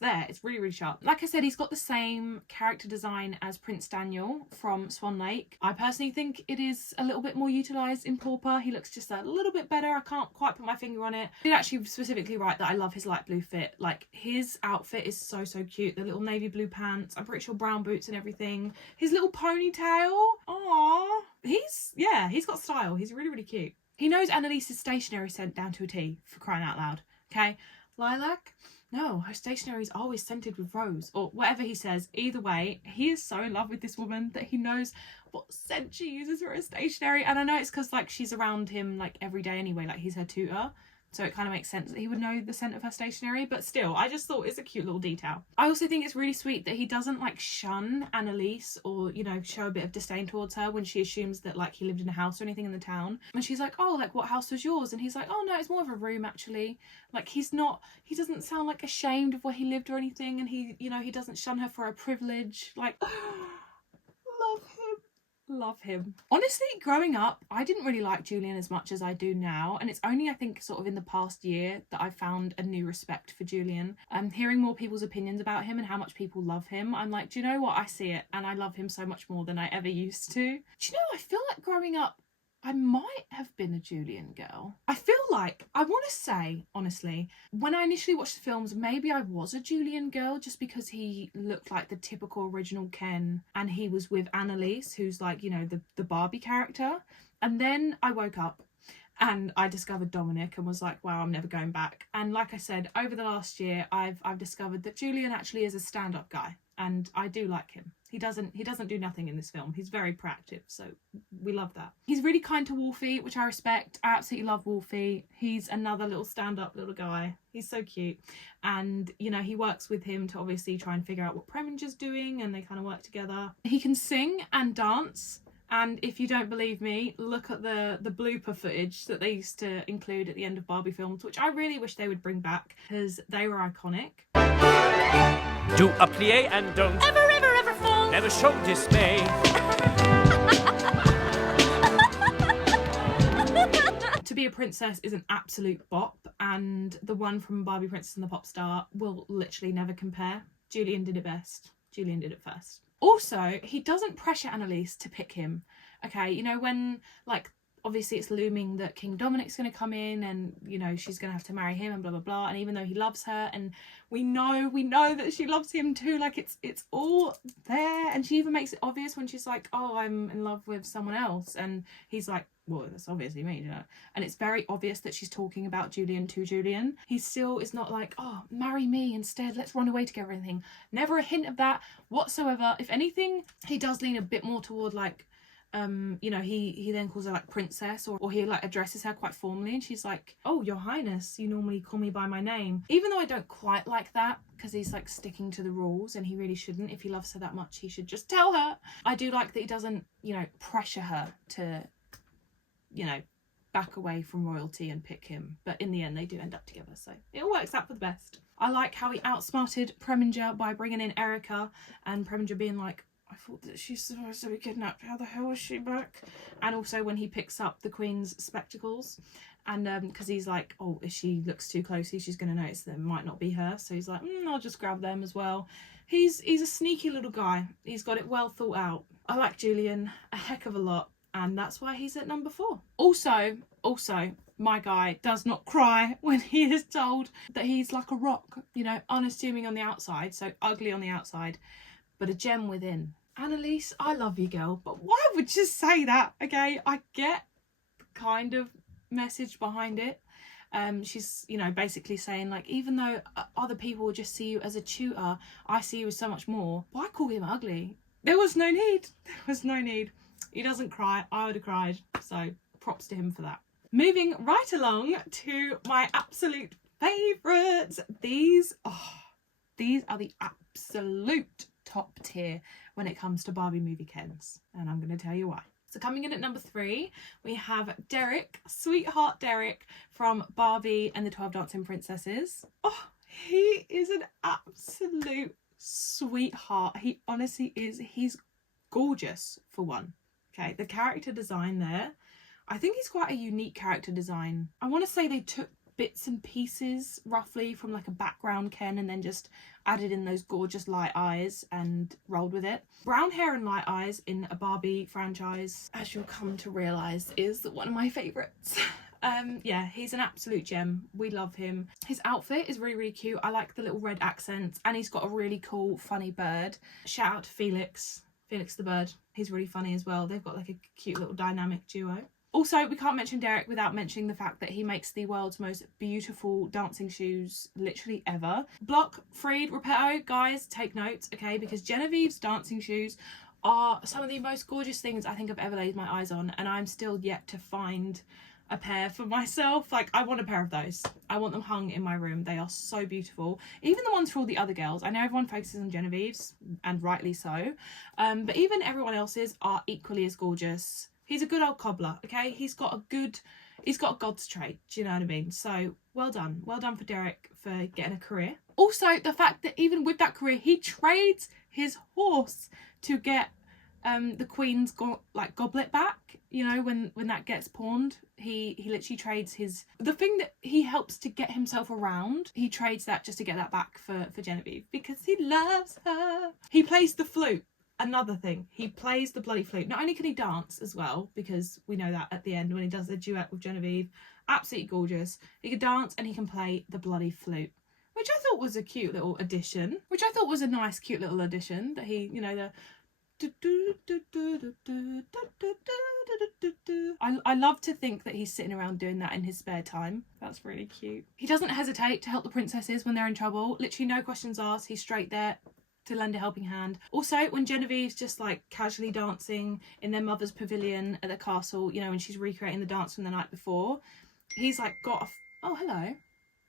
there. It's really, really sharp. Like I said, he's got the same character design as Prince Daniel from Swan Lake. I personally think it is a little bit more utilised in Pauper. He looks just a little bit better. I can't quite put my finger on it. I did actually specifically write that I love his light blue fit. Like, his outfit is so, so cute. The little navy blue pants. I'm pretty sure brown boots and everything. His little ponytail. Aww. He's got style. He's really, really cute. He knows Annalise's stationery scent down to a T, for crying out loud. Okay? Lilac? No, her stationery is always scented with rose, or whatever he says. Either way, he is so in love with this woman that he knows what scent she uses for her stationery. And I know it's because like she's around him like every day anyway, like he's her tutor. So it kind of makes sense that he would know the scent of her stationery, but still, I just thought it's a cute little detail. I also think it's really sweet that he doesn't like shun Annalise or, you know, show a bit of disdain towards her when she assumes that like he lived in a house or anything in the town. And she's like, oh, like what house was yours? And he's like, oh no, it's more of a room actually. Like he doesn't sound like ashamed of where he lived or anything. And he, you know, he doesn't shun her for her privilege. Like, love him. Honestly, growing up, I didn't really like Julian as much as I do now, and it's only I think sort of in the past year that I've found a new respect for Julian. Hearing more people's opinions about him and how much people love him, I'm like, do you know what? I see it and I love him so much more than I ever used to. Do you know, I feel like growing up I might have been a Julian girl. I feel like, I want to say, honestly, when I initially watched the films, maybe I was a Julian girl just because he looked like the typical original Ken and he was with Annalise, who's like, you know, the Barbie character. And then I woke up and I discovered Dominic and was like, wow, I'm never going back. And like I said, over the last year, I've discovered that Julian actually is a stand-up guy. And I do like him. He doesn't do nothing in this film. He's very proactive, so we love that. He's really kind to Wolfie, which I respect. I absolutely love Wolfie. He's another little stand-up little guy. He's so cute. And, you know, he works with him to obviously try and figure out what Preminger's doing, and they kind of work together. He can sing and dance And if you don't believe me, look at the blooper footage that they used to include at the end of Barbie films, which I really wish they would bring back because they were iconic. Do a plie and don't Ever fall. never show dismay. To Be a Princess is an absolute bop, and the one from Barbie Princess and the Pop Star will literally never compare. Julian did it best. Julian did it first. Also, he doesn't pressure Annalise to pick him. Okay, you know, when, like, obviously it's looming that King Dominic's going to come in and, you know, she's going to have to marry him and blah, blah, blah. And even though he loves her and we know that she loves him too, like, it's all there. And she even makes it obvious when she's like, oh, I'm in love with someone else. And he's like, well, that's obviously me, you know. And it's very obvious that she's talking about Julian to Julian. He still is not like, oh, marry me instead, let's run away together or anything. Never a hint of that whatsoever. If anything, he does lean a bit more toward, like, you know, he then calls her like princess, or he like addresses her quite formally, and she's like, oh, your highness, you normally call me by my name. Even though I don't quite like that, because he's like sticking to the rules, and he really shouldn't. If he loves her that much, he should just tell her. I do like that he doesn't, you know, pressure her to, you know, back away from royalty and pick him. But in the end, they do end up together, so it all works out for the best. I like how he outsmarted Preminger by bringing in Erica, and Preminger being like, I thought that she's supposed to be kidnapped. How the hell is she back? And also when he picks up the Queen's spectacles, and because he's like, oh, if she looks too closely, she's going to notice that it might not be her. So he's like, I'll just grab them as well. He's a sneaky little guy. He's got it well thought out. I like Julian a heck of a lot, and that's why he's at number 4. Also, my guy does not cry when he is told that he's like a rock, you know, unassuming on the outside, so ugly on the outside, but a gem within. Annalise, I love you, girl, but why would you say that? Okay, I get the kind of message behind it. She's, you know, basically saying, like, even though other people just see you as a tutor, I see you as so much more. Why call him ugly? There was no need. There was no need. He doesn't cry. I would have cried. So props to him for that. Moving right along to my absolute favourites. These are the absolute top tier when it comes to Barbie movie Kens, and I'm going to tell you why. So coming in at number 3, we have Derek, sweetheart Derek from Barbie and the 12 Dancing Princesses. Oh, he is an absolute sweetheart. He honestly is. He's gorgeous for one. Okay, the character design there, I think he's quite a unique character design. I want to say they took bits and pieces roughly from like a background Ken and then just added in those gorgeous light eyes and rolled with it. Brown hair and light eyes in a Barbie franchise, as you'll come to realise, is one of my favourites. Yeah, he's an absolute gem. We love him. His outfit is really, really cute. I like the little red accents, and he's got a really cool funny bird. Shout out to Felix the bird. He's really funny as well. They've got like a cute little dynamic duo. Also, we can't mention Derek without mentioning the fact that he makes the world's most beautiful dancing shoes literally ever. Block, Freed, Repetto, guys, take notes, okay? Because Genevieve's dancing shoes are some of the most gorgeous things I think I've ever laid my eyes on, and I'm still yet to find a pair for myself. Like, I want a pair of those. I want them hung in my room. They are so beautiful. Even the ones for all the other girls. I know everyone focuses on Genevieve's, and rightly so. But even everyone else's are equally as gorgeous. He's a good old cobbler, okay? He's got God's trait, do you know what I mean? So, well done. Well done for Derek for getting a career. Also, the fact that even with that career, he trades his horse to get the Queen's goblet back. You know, when that gets pawned, he literally trades the thing that he helps to get himself around, he trades that just to get that back for Genevieve, because he loves her. He plays the flute. Another thing, he plays the bloody flute. Not only can he dance as well, because we know that at the end when he does the duet with Genevieve, absolutely gorgeous. He can dance and he can play the bloody flute, which I thought was a cute little addition. Which I thought was a nice, cute little addition that he, you know, the. I love to think that he's sitting around doing that in his spare time. That's really cute. He doesn't hesitate to help the princesses when they're in trouble. Literally no questions asked. He's straight there to lend a helping hand. Also, when Genevieve's just like casually dancing in their mother's pavilion at the castle, you know, when she's recreating the dance from the night before, he's like got a... Oh, hello.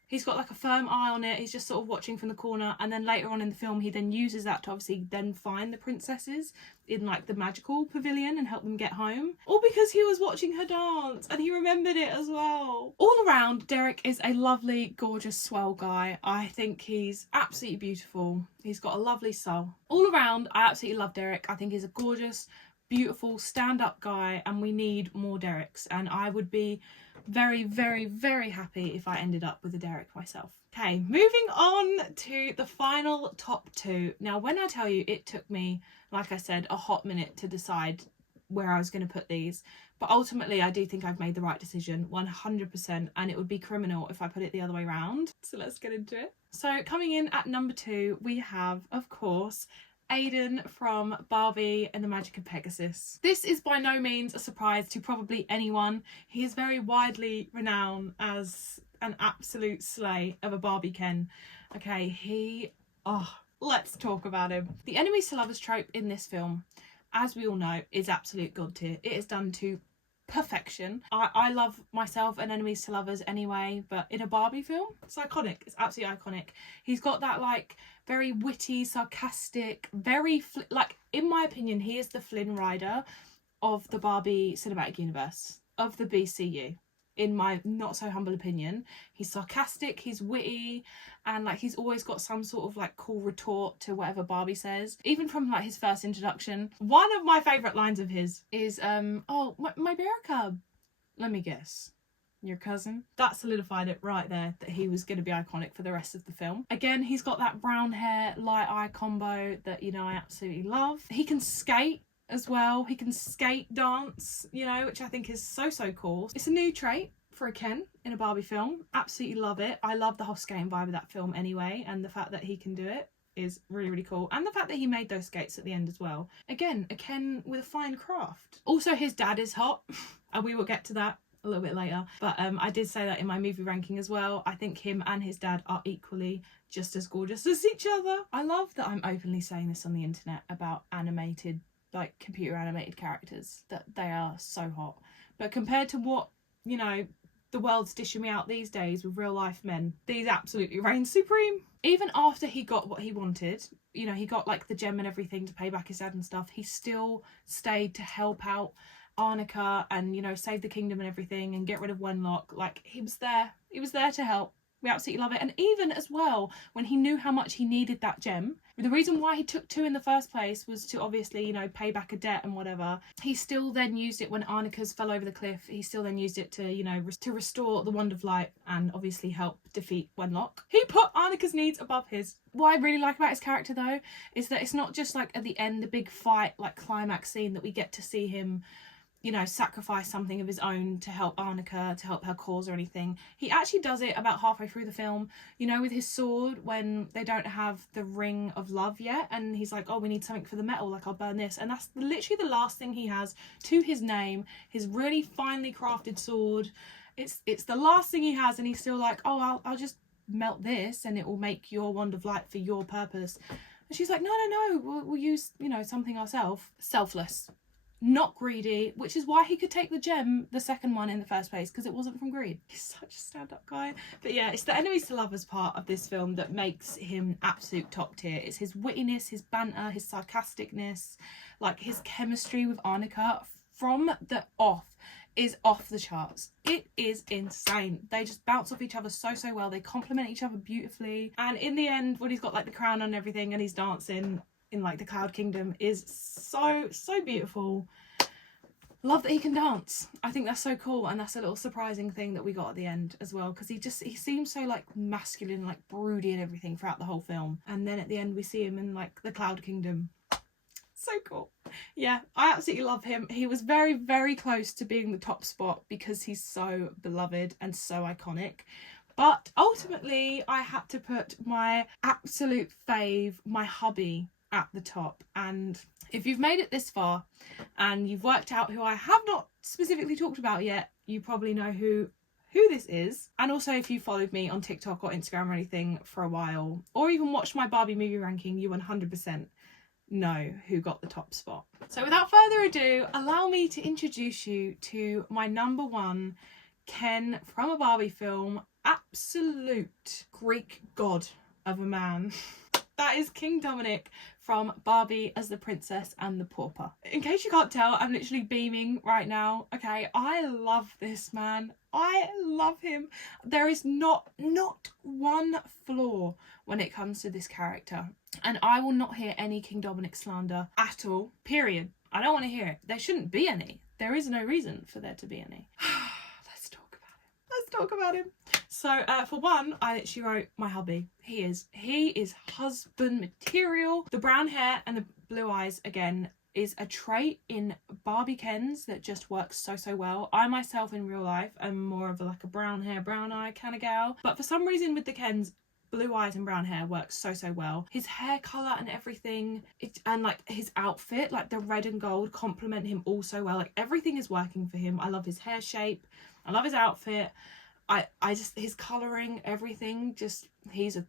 He's got like a firm eye on it. He's just sort of watching from the corner, and then later on in the film he then uses that to obviously then find the princesses in like the magical pavilion and help them get home, all because he was watching her dance and he remembered it as well. All around, Derek is a lovely, gorgeous, swell guy. I think he's absolutely beautiful. He's got a lovely soul. All around, I absolutely love Derek. I think he's a gorgeous, beautiful, stand-up guy, and we need more Dereks, and I would be very, very, very happy if I ended up with a Derek myself. Okay, moving on to the final top 2. Now, when I tell you, it took me, like I said, a hot minute to decide where I was going to put these, but ultimately I do think I've made the right decision 100%, and it would be criminal if I put it the other way around. So let's get into it. So coming in at number 2, we have, of course, Aiden from Barbie and the Magic of Pegasus. This is by no means a surprise to probably anyone. He is very widely renowned as an absolute slay of a Barbie Ken. Okay, let's talk about him. The enemies to lovers trope in this film, as we all know, is absolute god tier. It is done to perfection. I love myself and enemies to lovers anyway, but in a Barbie film, it's iconic. It's absolutely iconic. He's got that like very witty, sarcastic, very like, in my opinion, he is the Flynn Rider of the Barbie cinematic universe, of the BCU, in my not so humble opinion. He's sarcastic, he's witty, and like he's always got some sort of like cool retort to whatever Barbie says. Even from like his first introduction, one of my favourite lines of his is oh, my bear cub. Let me guess, your cousin? That solidified it right there, that he was going to be iconic for the rest of the film. Again, he's got that brown hair, light eye combo that, you know, I absolutely love. He can skate as well. He can skate dance, you know, which I think is so cool. It's a new trait for a Ken in a Barbie film. Absolutely love it. I love the whole skating vibe of that film anyway, and the fact that he can do it is really cool, and the fact that he made those skates at the end as well. Again, a Ken with a fine craft. Also, his dad is hot and we will get to that a little bit later, but I did say that in my movie ranking as well. I think him and his dad are equally just as gorgeous as each other. I love that I'm openly saying this on the internet about animated, like computer animated characters, that they are so hot, but compared to what, you know, the world's dishing me out these days with real life men, these absolutely reign supreme. Even after he got what he wanted, you know, he got like the gem and everything to pay back his dad and stuff, he still stayed to help out Arnica and, you know, save the kingdom and everything and get rid of Wenlock. Like, he was there to help. We absolutely love it. And even as well, when he knew how much he needed that gem, the reason why he took 2 in the first place was to obviously, you know, pay back a debt and whatever. He still then used it when Arnica's fell over the cliff. He still then used it to, you know, to restore the Wand of Light and obviously help defeat Wenlock. He put Arnica's needs above his. What I really like about his character though is that it's not just like at the end, the big fight, like climax scene, that we get to see him, you know, sacrifice something of his own to help Arnica, to help her cause or anything. He actually does it about halfway through the film, you know, with his sword, when they don't have the ring of love yet, and he's like, oh, we need something for the metal, like I'll burn this, and that's literally the last thing he has to his name, his really finely crafted sword. It's the last thing he has, and he's still like, oh, I'll just melt this and it will make your Wand of Light for your purpose. And she's like, no, we'll use, you know, something ourselves. Selfless. Not greedy, which is why he could take the gem, the second one, in the first place, because it wasn't from greed. He's such a stand-up guy. But yeah, it's the enemies to lovers part of this film that makes him absolute top tier. It's his wittiness, his banter, his sarcasticness, like his chemistry with Arnica from the off is off the charts. It is insane. They just bounce off each other so well. They complement each other beautifully. And in the end, when he's got like the crown and everything and he's dancing in like the Cloud Kingdom, is so beautiful. Love that he can dance. I think that's so cool, and that's a little surprising thing that we got at the end as well, because he seems so like masculine, like broody and everything throughout the whole film, and then at the end we see him in like the Cloud Kingdom. So cool. Yeah, I absolutely love him. He was very close to being the top spot because he's so beloved and so iconic. But ultimately I had to put my absolute fave, my hubby, at the top. And if you've made it this far and you've worked out who I have not specifically talked about yet, you probably know who this is. And also, if you followed me on TikTok or Instagram or anything for a while, or even watched my Barbie movie ranking, you 100% know who got the top spot. So without further ado, allow me to introduce you to my number 1 Ken from a Barbie film, absolute Greek god of a man. That is King Dominic from Barbie as the Princess and the Pauper. In case you can't tell, I'm literally beaming right now. Okay, I love this man. I love him. There is not one flaw when it comes to this character. And I will not hear any King Dominic slander at all. Period. I don't want to hear it. There shouldn't be any. There is no reason for there to be any. Let's talk about him. Let's talk about him. So for one, she wrote my hubby. He is husband material. The brown hair and the blue eyes again is a trait in Barbie Kens that just works so well. I myself in real life am more of like a brown hair, brown eye kind of gal. But for some reason with the Kens, blue eyes and brown hair works so well. His hair colour and everything, and like his outfit, like the red and gold complement him all so well. Like everything is working for him. I love his hair shape. I love his outfit. I just, his colouring, everything, just, he's a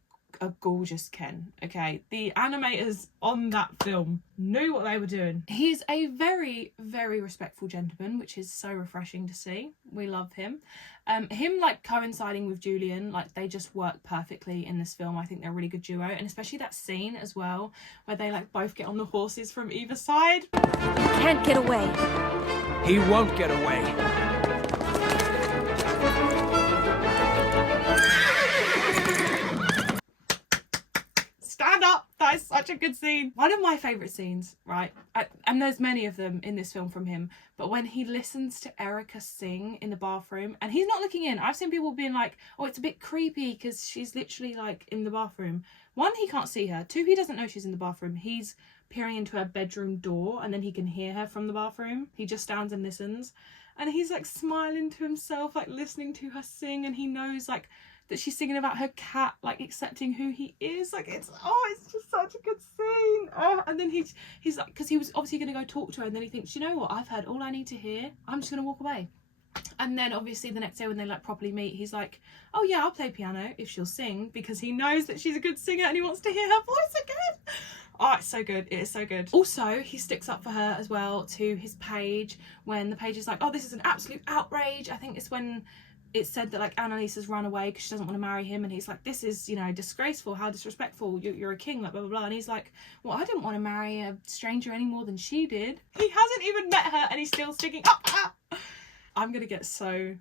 gorgeous Ken. Okay, the animators on that film knew what they were doing. He's a very respectful gentleman, which is so refreshing to see. We love him. Him like coinciding with Julian, like they just work perfectly in this film. I think they're a really good duo, and especially that scene as well where they like both get on the horses from either side. Can't get away. He won't get away. Stand up! That is such a good scene. One of my favourite scenes, right? And there's many of them in this film from him, but when he listens to Erica sing in the bathroom, and he's not looking in. I've seen people being like, oh, it's a bit creepy because she's literally like in the bathroom. One, he can't see her. Two, he doesn't know she's in the bathroom. He's peering into her bedroom door and then he can hear her from the bathroom. He just stands and listens. And he's like smiling to himself, like listening to her sing, and he knows like that she's singing about her cat, like accepting who he is. Like it's just such a good scene. And then he's like, because he was obviously going to go talk to her, and then he thinks, you know what, I've heard all I need to hear, I'm just going to walk away. And then obviously the next day when they like properly meet, he's like, oh yeah, I'll play piano if she'll sing, because he knows that she's a good singer and he wants to hear her voice again. Oh, it's so good. It is so good. Also, he sticks up for her as well to his page when the page is like, oh, this is an absolute outrage. I think it's when it's said that like Annalise has run away because she doesn't want to marry him, and he's like, this is, you know, disgraceful, how disrespectful, you're a king, like blah blah blah. And he's like, well, I didn't want to marry a stranger any more than she did. He hasn't even met her and he's still sticking up. I'm gonna get so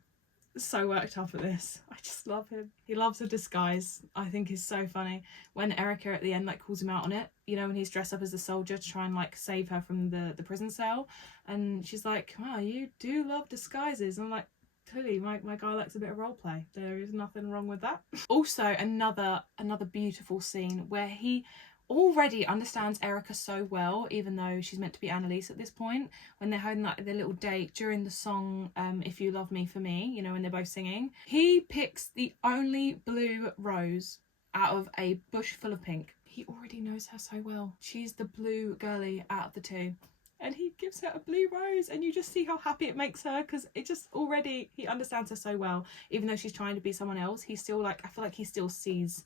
worked up at this. I just love him. He loves a disguise. I think is so funny when Erica at the end like calls him out on it, you know, when he's dressed up as a soldier to try and like save her from the prison cell, and she's like, wow, you do love disguises. And I'm like, clearly my guy likes a bit of role play. There is nothing wrong with that. Also another beautiful scene where he already understands Erica so well, even though she's meant to be Annalise at this point, when they're having like their little date during the song If You Love Me For Me, you know, when they're both singing. He picks the only blue rose out of a bush full of pink. He already knows her so well. She's the blue girly out of the two, and he gives her a blue rose, and you just see how happy it makes her, because it just already, he understands her so well. Even though she's trying to be someone else, he's still like, I feel like he still sees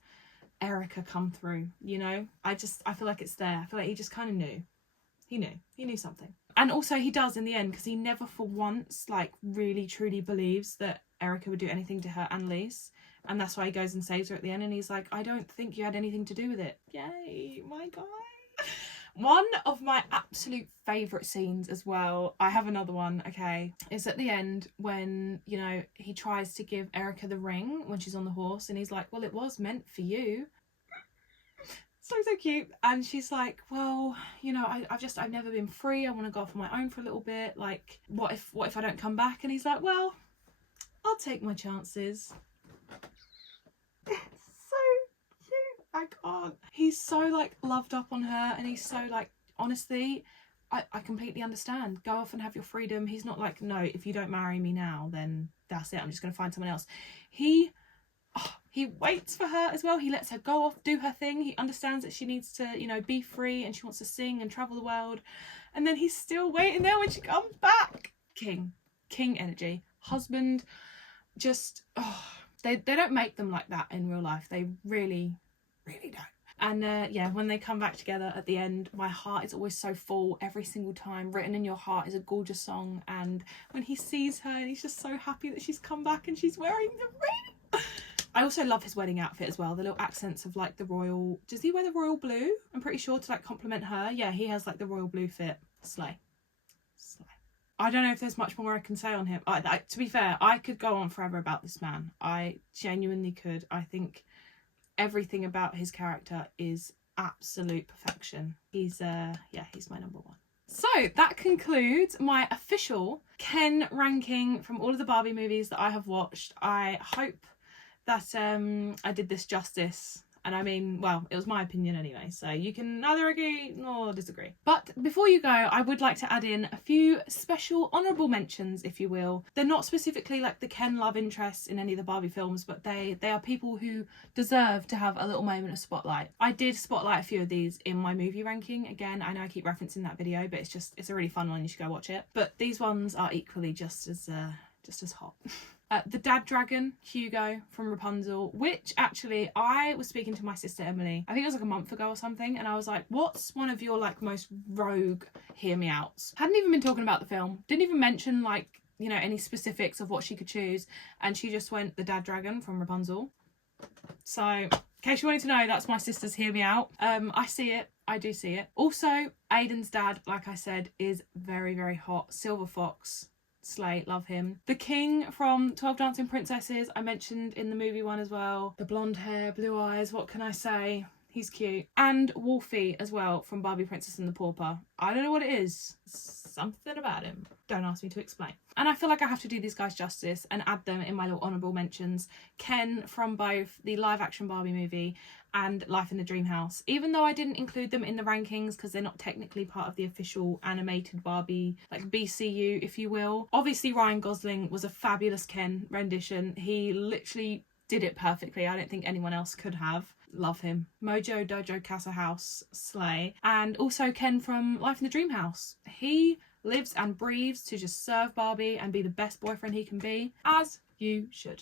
Erica come through, you know. I feel like it's there. I feel like he just kind of knew. He knew something. And also he does in the end, because he never for once like really truly believes that Erica would do anything to hurt Annalise, and that's why he goes and saves her at the end, and he's like, I don't think you had anything to do with it. Yay, my guy. One of my absolute favourite scenes as well, I have another one, okay, is at the end when, you know, he tries to give Erica the ring when she's on the horse, and he's like, well, it was meant for you. So cute. And she's like, well, you know, I've never been free, I want to go off on my own for a little bit, like, what if I don't come back? And he's like, well, I'll take my chances. I can't. He's so like loved up on her, and he's so like, honestly, I completely understand. Go off and have your freedom. He's not like, no, if you don't marry me now, then that's it, I'm just going to find someone else. He waits for her as well. He lets her go off, do her thing. He understands that she needs to, you know, be free, and she wants to sing and travel the world. And then he's still waiting there when she comes back. King energy. Husband, just, they don't make them like that in real life. They really don't. And yeah, when they come back together at the end, my heart is always so full every single time. Written in Your Heart is a gorgeous song, and when he sees her and he's just so happy that she's come back and she's wearing the ring. I also love his wedding outfit as well. The little accents of like the royal... Does he wear the royal blue? I'm pretty sure to like compliment her. Yeah, he has like the royal blue fit. Slay. Slay. I don't know if there's much more I can say on him. To be fair, I could go on forever about this man. I genuinely could. I think everything about his character is absolute perfection. He's he's my number one. So that concludes my official Ken ranking from all of the Barbie movies that I have watched. I hope that I did this justice. And I mean, well, it was my opinion anyway, so you can neither agree nor disagree. But before you go, I would like to add in a few special honourable mentions, if you will. They're not specifically like the Ken love interests in any of the Barbie films, but they are people who deserve to have a little moment of spotlight. I did spotlight a few of these in my movie ranking. Again, I know I keep referencing that video, but it's a really fun one. You should go watch it. But these ones are equally just as hot. The dad dragon, Hugo from Rapunzel, which actually I was speaking to my sister Emily, I think it was like a month ago or something, and I was like, what's one of your like most rogue hear me outs? Hadn't even been talking about the film, didn't even mention like, you know, any specifics of what she could choose, and she just went the dad dragon from Rapunzel. So in case you wanted to know, that's my sister's hear me out. I see it, I do see it. Also, Aiden's dad, like I said, is very, very hot. Silver Fox. Slay, love him. The king from 12 Dancing Princesses, I mentioned in the movie one as well. The blonde hair, blue eyes, what can I say? He's cute. And Wolfie as well from Barbie Princess and the Pauper. I don't know what it is. Something about him. Don't ask me to explain. And I feel like I have to do these guys justice and add them in my little honourable mentions. Ken from both the live action Barbie movie and Life in the Dream House. Even though I didn't include them in the rankings because they're not technically part of the official animated Barbie, like BCU, if you will. Obviously, Ryan Gosling was a fabulous Ken rendition. He literally did it perfectly. I don't think anyone else could have. Love him. Mojo Dojo Casa House, slay. And also Ken from Life in the Dream House. He lives and breathes to just serve Barbie and be the best boyfriend he can be, as you should.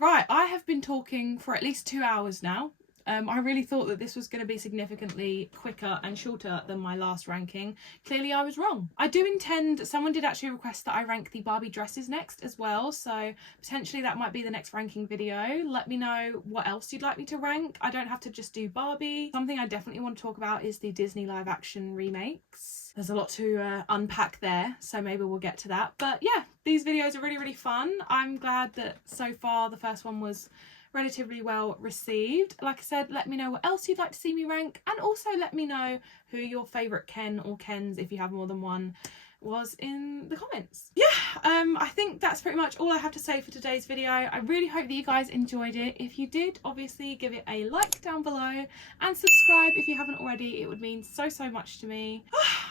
Right, I have been talking for at least 2 hours now. I really thought that this was going to be significantly quicker and shorter than my last ranking. Clearly I was wrong. I do intend, someone did actually request that I rank the Barbie dresses next as well, so potentially that might be the next ranking video. Let me know what else you'd like me to rank. I don't have to just do Barbie. Something I definitely want to talk about is the Disney live action remakes. There's a lot to unpack there, so maybe we'll get to that. But yeah, these videos are really, really fun. I'm glad that so far the first one was relatively well received. Like I said, let me know what else you'd like to see me rank, and also let me know who your favourite Ken or Kens, if you have more than one, was in the comments. Yeah, I think that's pretty much all I have to say for today's video. I really hope that you guys enjoyed it. If you did, obviously give it a like down below and subscribe if you haven't already. It would mean so, so much to me.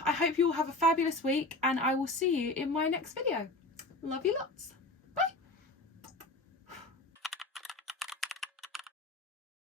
I hope you all have a fabulous week, and I will see you in my next video. Love you lots.